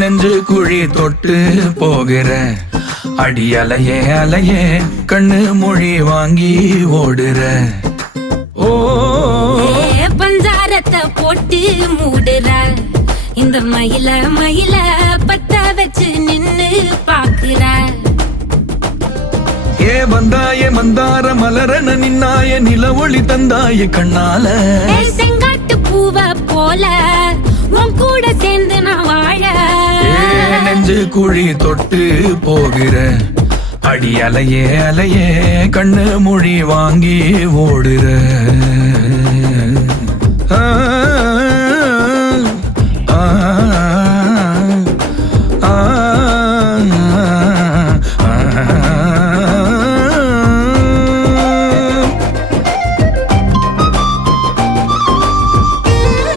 நெஞ்சு குழி தொட்டு போகிற அடி அலையே அலையே கண்ணு மொழி வாங்கி ஓடுற. ஓ பஞ்சாரத்தை போட்டு மூடுற இந்த மயில மயில பத்த வச்சு நின்னு பாக்குற. ஏ வந்தாய மந்தார மலரன நின்னாய நில ஒளி தந்தாய கண்ணால. செங்காட்டு பூவ போல உன் கூட சேர்ந்து நான் வாழ. நெஞ்சு குழி தொட்டு போகிற அடி அலையே அலையே கண்ணு மொழி வாங்கி ஓடுற.